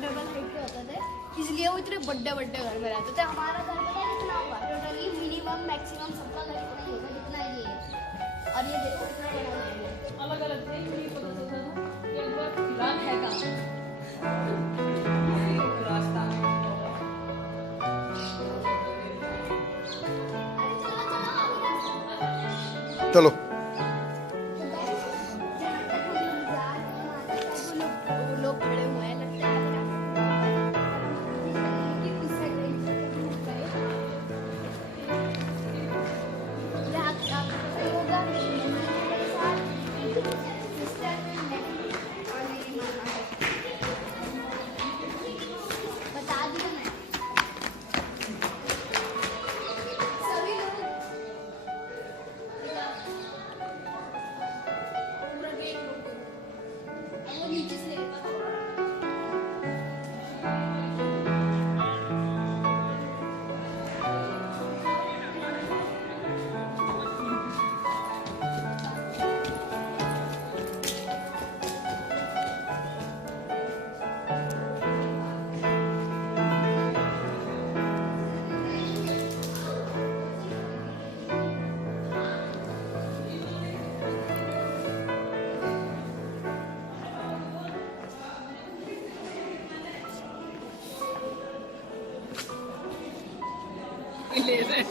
Double height के होते थे, इसलिए वो इतने बड़े बड़े घर में रहते थे। हमारा घर पता है कितना होगा टोटली, मिनिमम मैक्सिमम सबका घर इतना ही होगा जितना ये है। और ये देखो कितना बड़ा घर है, अलग अलग थे, मुझे पता चलता था कि इनका फिलहाल है कहाँ रास्ता। चलो लोग खड़े हुए हैं, लगता है बता दिया मैं सभी लोग पूरा गेट रोक दो, वो नीचे से ले रहे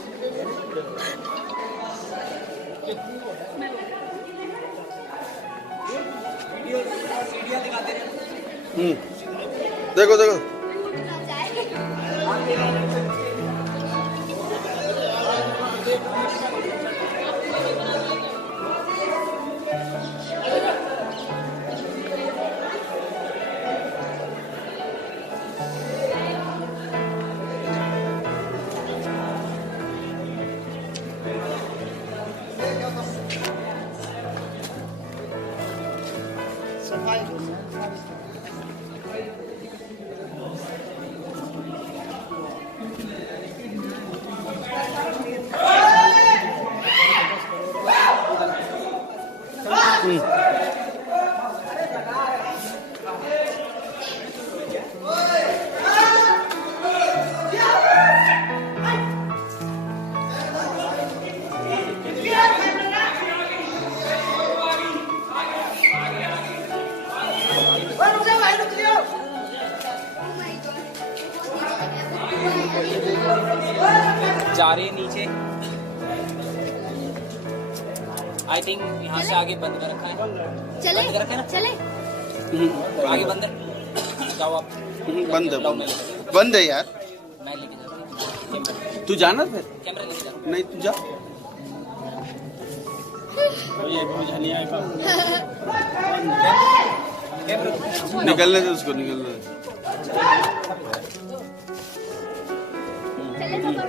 देखो देखो जा रहे हैं नीचे। आई थिंक यहाँ से आगे बंद कर रखा है, चले बंद कर रखा है ना, चले आगे बंद है। जाओ आप, बंद लाओ, मैं है लेके बंद है यार। मैं लेके जाता हूँ कैमरा, तू जाना फिर कैमरा लेके जाता नहीं तू जा हूँ। निकलने दे उसको निकलने दे।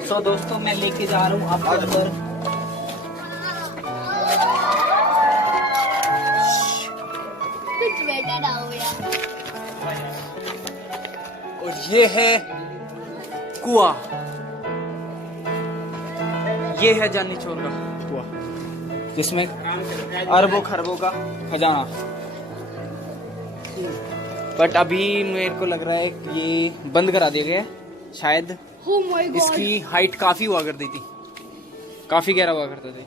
सो दोस्तों मैं लेके जा रहा हूँ आपको अंदर। कुछ बेटा ना हो यार। और ये है कुआं, ये है जानी चोर का कुआं जिसमें अरबों खरबों का खजाना। बट अभी मेरे को लग रहा है कि ये बंद करा दिया गया है, शायद Oh my God. इसकी हाइट काफी हुआ करती थी, काफी गहरा हुआ करता था।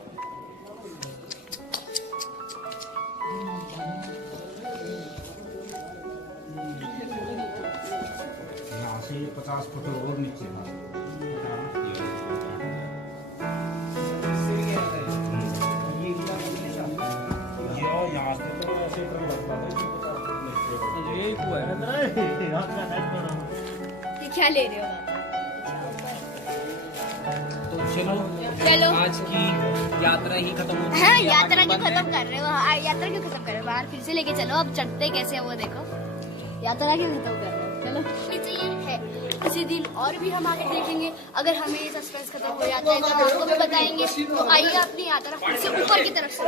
यहाँ से 50 फुट और नीचे था। यहाँ से तो ऐसे लगता था यही कुआं है। ये क्या ले रहे हो आप? तो चलो चलो आज की यात्रा ही खत्म हो हाँ, यात्रा क्यों खत्म कर रहे हो? हाँ, यात्रा क्यों खत्म कर रहे हो? बाहर फिर से लेके चलो, अब चढ़ते कैसे हैं वो देखो। यात्रा क्यों खत्म कर रहे हो? चलो ये है, किसी दिन और भी हम आगे देखेंगे। अगर हमें ये सस्पेंस खत्म हो जाता है तो हम आपको भी बताएंगे। तो आइए अपनी यात्रा फिर से ऊपर की तरफ से।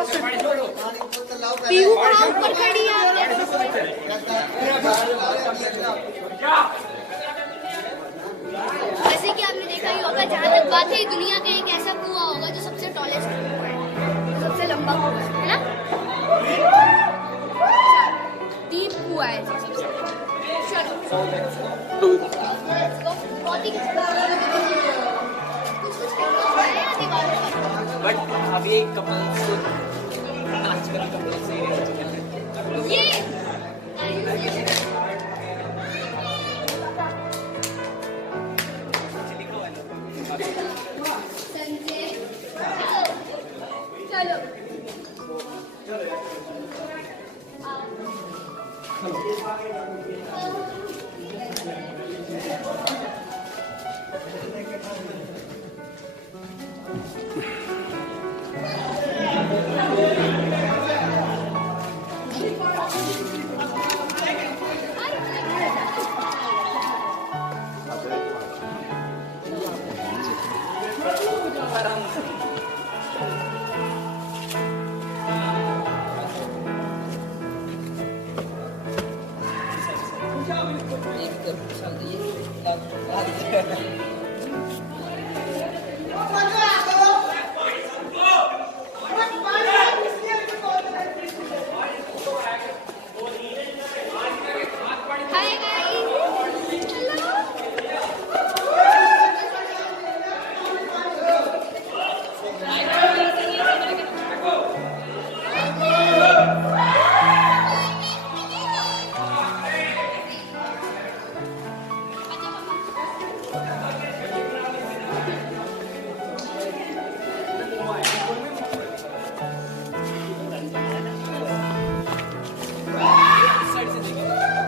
पीहू कहाँ ऊपर खड़ी है जैसे कि आपने देखा ही होगा, जहाँ तक बात है दुनिया का एक ऐसा कुआं होगा जो सबसे टॉलेस्ट कुआं है, सबसे लंबा कुआं है ना, डीप कुआं है सबसे। चलो Let's go. बहुत ही कुछ है दीवार पर। बट अभी एक कपल्स आजकल कपल्स सही रहते हैं। ये संजय चलो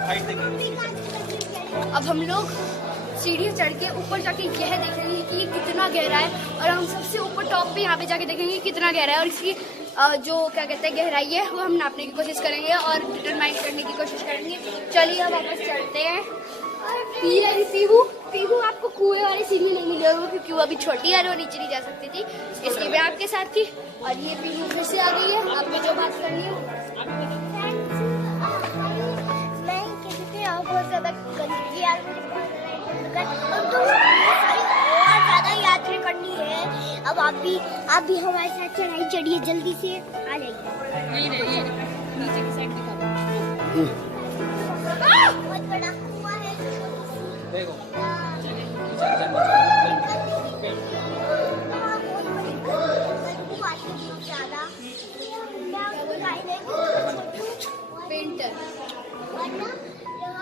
हाय गाइस हेलो अब हम लोग सीढ़ी चढ़ के ऊपर जाके यह देखेंगे कि ये कितना गहरा है और हम सबसे ऊपर टॉप पे यहाँ पे जाके देखेंगे कितना गहरा है और इसकी जो क्या कहते हैं गहराई है वो हम नापने की कोशिश करेंगे और डिटरमाइन करने की कोशिश करेंगे। चलिए अब वापस चलते हैं। पीहू पीहू आपको कुएं वाली सीढ़ी नहीं मिली होगी क्योंकि वो अभी छोटी है और वो नीचे नहीं जा सकती थी, इसलिए मैं आपके साथ थी। और ये पीहू फिर से आ गई है, आपको जो बात करनी है। बहुत ज्यादा गंदगी यार और ज्यादा यात्रा करनी है। अब आप भी हमारे साथ चढ़ाई चढ़िए, जल्दी से आ जाइए। नीचे की साइड दिखा बहुत बड़ा कुआं है देखो पेंटर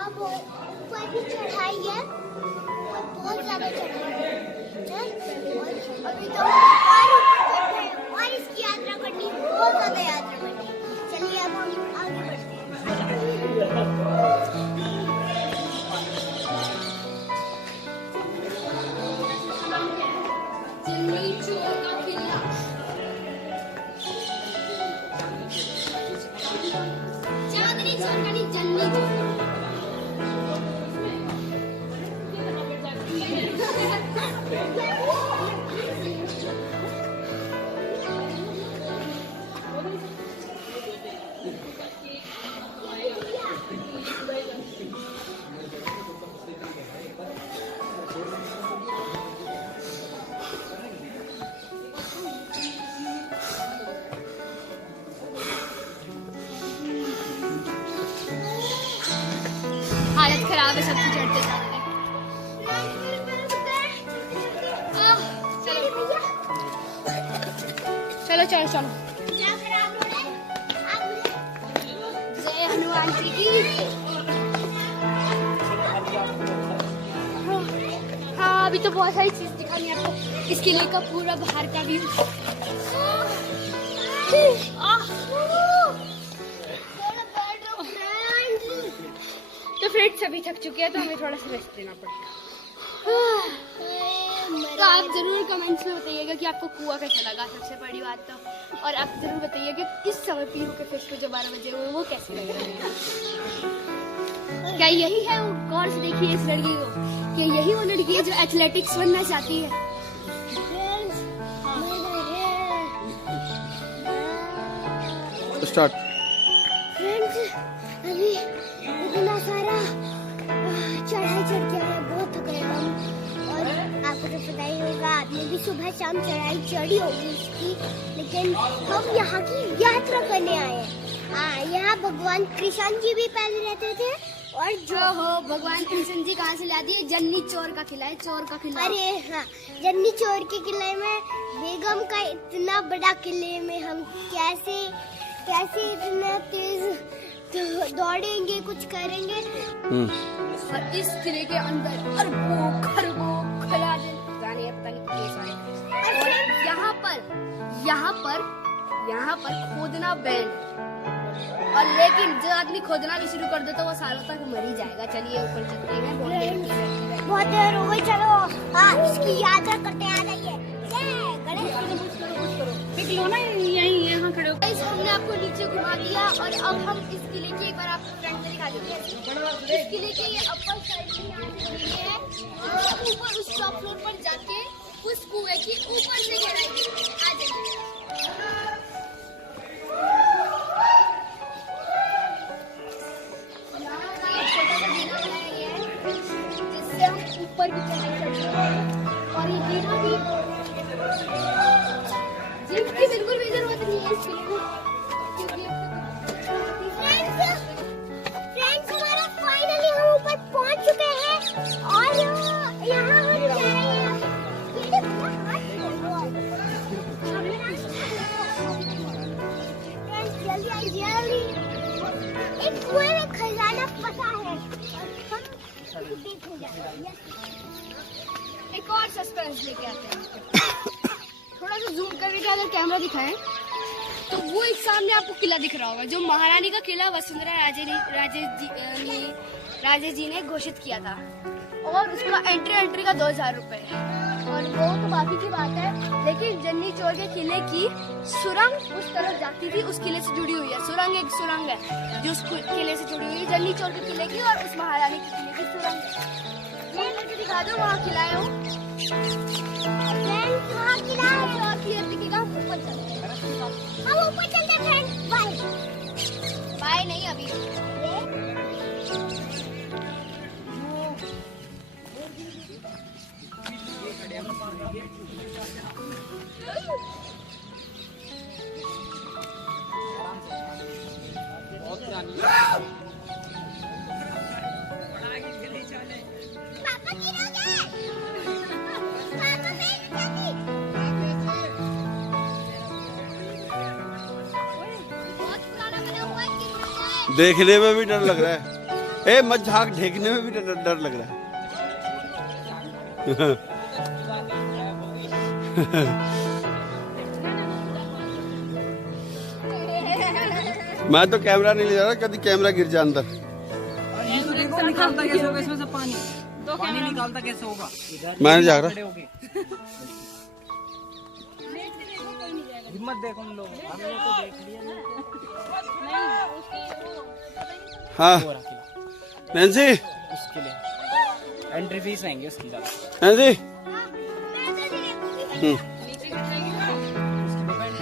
ऊपर भी चढ़ाई है और बहुत ज्यादा चढ़ाई है और अभी तो और इसकी यात्रा करनी है, बहुत ज्यादा यात्रा करनी है। चलिए अब हम आगे बढ़ते हैं। जंगली चोर का किला। चांदनी चोर का नहीं, जंगली चोर का। हालत खराब है सबकी चढ़ते चढ़ते। चलो चलो चलो जय हनुमान जी की। हाँ अभी तो बहुत सारी चीज दिखानी है आपको, इस किले का पूरा बाहर का व्यू। तो फ्रेंड्स अभी थक चुके हैं तो हमें थोड़ा सा रेस्ट लेना पड़ेगा। तो आप जरूर कमेंट्स में बताइएगा कि आपको कुआं कैसा लगा, सबसे बड़ी बात तो। और आप जरूर बताइएगा कि इस समय पीहू के फिश को जो 12 बजे हुए वो कैसे लग रहे हैं। क्या यही है वो? गौर से देखिए इस लड़की को, क्या यही वो लड़की है जो एथलेटिक्स बनना चाहती है? स्टार्ट। फ्रेंड्स अभी इतना सारा चढ़ाई चढ़ के आए, बहुत थक रहे हम। और आपको तो पता ही होगा, आपने भी सुबह शाम चढ़ाई चढ़ी होगी इसकी, लेकिन हम यहाँ की यात्रा करने आए हैं। यहाँ भगवान कृष्ण जी भी पहले रहते थे और जो हो भगवान कृष्ण जी कहाँ से ला दिए? जन्नी चोर का किला है, चोर का किला। अरे हाँ, जन्नी चोर के किले में बेगम का इतना बड़ा किले में हम कैसे इतना तेज दौड़ेंगे, कुछ करेंगे। और इस किले के अंदर अरबों खरबों खजाने जाने पता नहीं कैसे आए। और यहाँ पर खोदना बैन। और लेकिन जो आदमी खोदना भी शुरू कर दे तो वो सालों तक मर ही जाएगा। चलिए ऊपर चलते हैं, बहुत देर हो गई, चलो हाँ इसकी यात्रा करते आ जाइए। यहाँ खड़े हो। हमने आपको नीचे घुमा दिया और अब हम इस किले की एक बार आपको फ्रंट से दिखा देते हैं। इस किले के ये अपर साइड में यहाँ से किले है, और ऊपर उस टॉप फ्लोर पर जाके उस कुएं की ऊपर से गहराई की आ जाइए। जिससे हम ऊपर की चढ़ाई कर सकते हैं। और ये जीना भी जीप की बिल्कुल भी जरूरत नहीं है इस किले में, क्योंकि फ्रेंड्स हमारा फाइनली हम ऊपर पहुंच चुके हैं और यहाँ हम जल्दी एक कुएं में खजाना फंसा है और हम देखने जा रहे हैं। एक और सस्पेंस लेके आते हैं। थोड़ा सा जूम करके अगर कैमरा दिखाएं तो वो एक सामने आपको किला दिख रहा होगा, जो महारानी का किला वसुंधरा राजे जी ने घोषित किया था। और उसका एंट्री का 2000 रुपए। और वो तो बाकी की बात है, लेकिन जन्नी चोर के किले की सुरंग उस तरफ जाती थी, उस किले से जुड़ी हुई है। एक सुरंग है जो उस किले से जुड़ी हुई है, जन्नी चोर के किले की और उस महारानी के किले की सुरंग है। ये करके दिखा दो, वहाँ किला है वो। वहाँ किला है, और क्लियर दिखेगा, ऊपर चलते हैं। हम ऊपर चलते हैं फ्रेंड्स। बाय बाय नहीं अभी। पापा गिरोगे, पापा मैं जाती। बहुत पुराना बना हुआ है कि देखने में भी डर लग रहा है। ए मत झाँक, ढेकने में भी डर लग रहा है। मैं तो कैमरा नहीं ले जा रहा, कभी कैमरा गिर जाए अंदर। ये तो देखो निकालता कैसे होगा इसमें से पानी निकालता कैसे होगा? मैं नहीं जा रहा। हिम्मत देखो हम लोग, हमने तो देख लिया हाँ नैन्सी, उसके लिए एंट्री फीस आएंगे उसकी ज्यादा। नैन्सी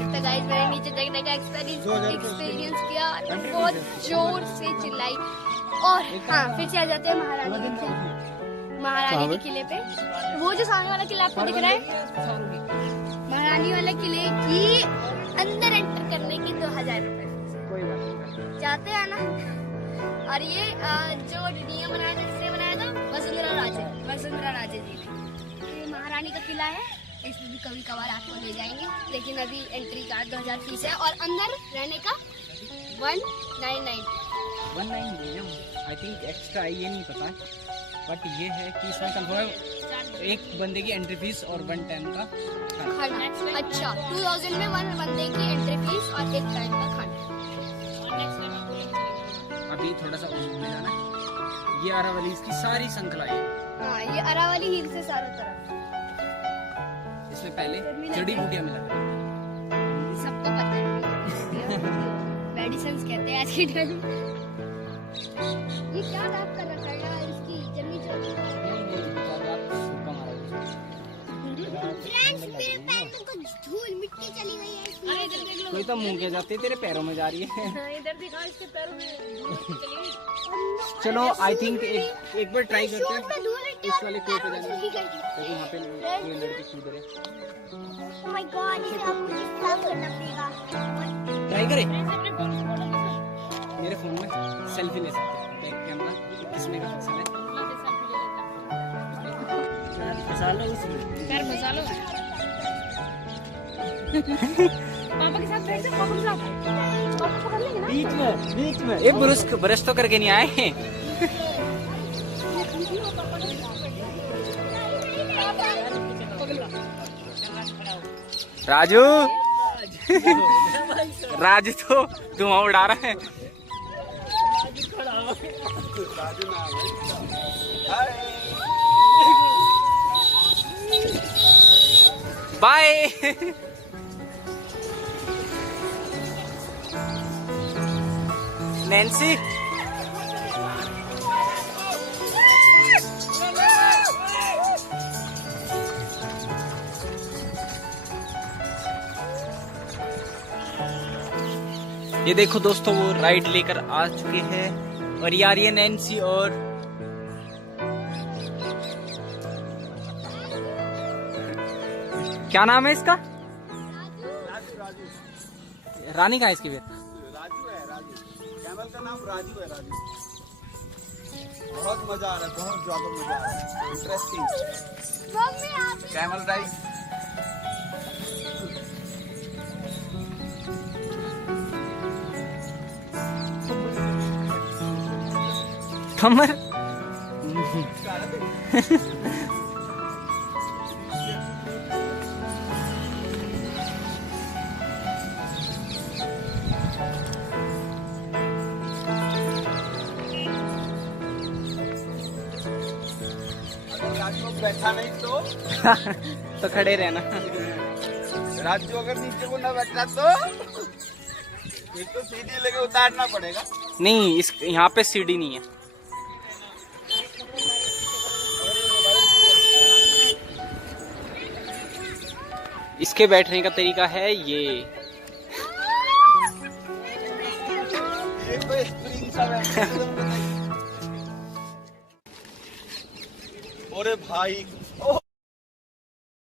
तो गाइस मैंने नीचे देखने का एक्सपीरियंस किया और बहुत जोर से चिल्लाई। और हाँ फिर से आ जाते हैं महारानी के किले पे। वो जो सामने वाला किला आपको दिख रहा है, महारानी वाले किले की अंदर एंटर करने की 2000 रुपए जाते हैं ना। और ये जो नियम बनाया था, जिसने बनाया था वसुंधरा राजे जी ने। ये महारानी का किला है, इसमें भी कभी कभार आपको ले जाएंगे, लेकिन अभी एंट्री का 2000 फीस है और अंदर रहने का 199। 199 आई थिंक एक्स्ट्रा है, ये नहीं पता, बट ये है कि इसमें कंफर्म एक बंदे की एंट्री फीस और 1 टाइम का खंड। अच्छा 2000 में 1 बंदे की एंट्री फीस और 1 टाइम का खंड। अभी थोड़ा सा घूमने जाना है। ये अरावली इसकी सारी श्रृंखला है। हाँ ये अरावली हिल से चारों तरफ। इसमें पहले जड़ी बूटियां मिला सबको पता है मेडिसिन कहते हैं आज के टाइम। ये क्या बात कर रखा है यार इसकी जन्नी चोर की। फ्रेंड्स मेरे पैर में कुछ धूल मिट्टी चली गई है इसमें। अरे इधर देख लो, कोई तो मुंह के जाते तेरे पैरों में जा रही है। इधर दिखाओ, इसके पैरों में धूल चली गई। चलो आई थिंक एक बार ट्राई करते हैं में धूल मिट्टी इस वाले कुएं पे और जाने चली की। गई। लेकिन वहाँ पे कोई लड़की कूद रहे। ओह माय गॉड, इसे अब मुझे साफ करना पड़ेगा। ट्राई करें, मेरे फोन में सेल्फी ले सकते हैं। है कैमरा किसमें का पिक्सल है। पापा के साथ बैठ जा, पापा के साथ पापा पकड़ लेंगे ना। बीच में ये ब्रश तो करके नहीं आए। राजू राजू तो धुआं उड़ा रहा है। बाय। नैन्सी ये देखो दोस्तों वो राइड लेकर आ चुके हैं और ये आ रही है नैन्सी और क्या नाम है इसका? रानी कहाँ है इसकी? फिर राजू है, राजू। कैमल का नाम राजू है, राजू। बहुत मजा आ रहा है, बहुत ज्यादा मजा आ रहा है। Interesting camel ride. कमर राजू बैठा नहीं तो खड़े रहना। राजू अगर नीचे को ना बैठा तो एक तो सीढ़ी लेके उतारना पड़ेगा। नहीं इस यहाँ पे सीढ़ी नहीं है। इसके बैठने का तरीका है ये। तो स्प्रिंग सा बैठा। अरे भाई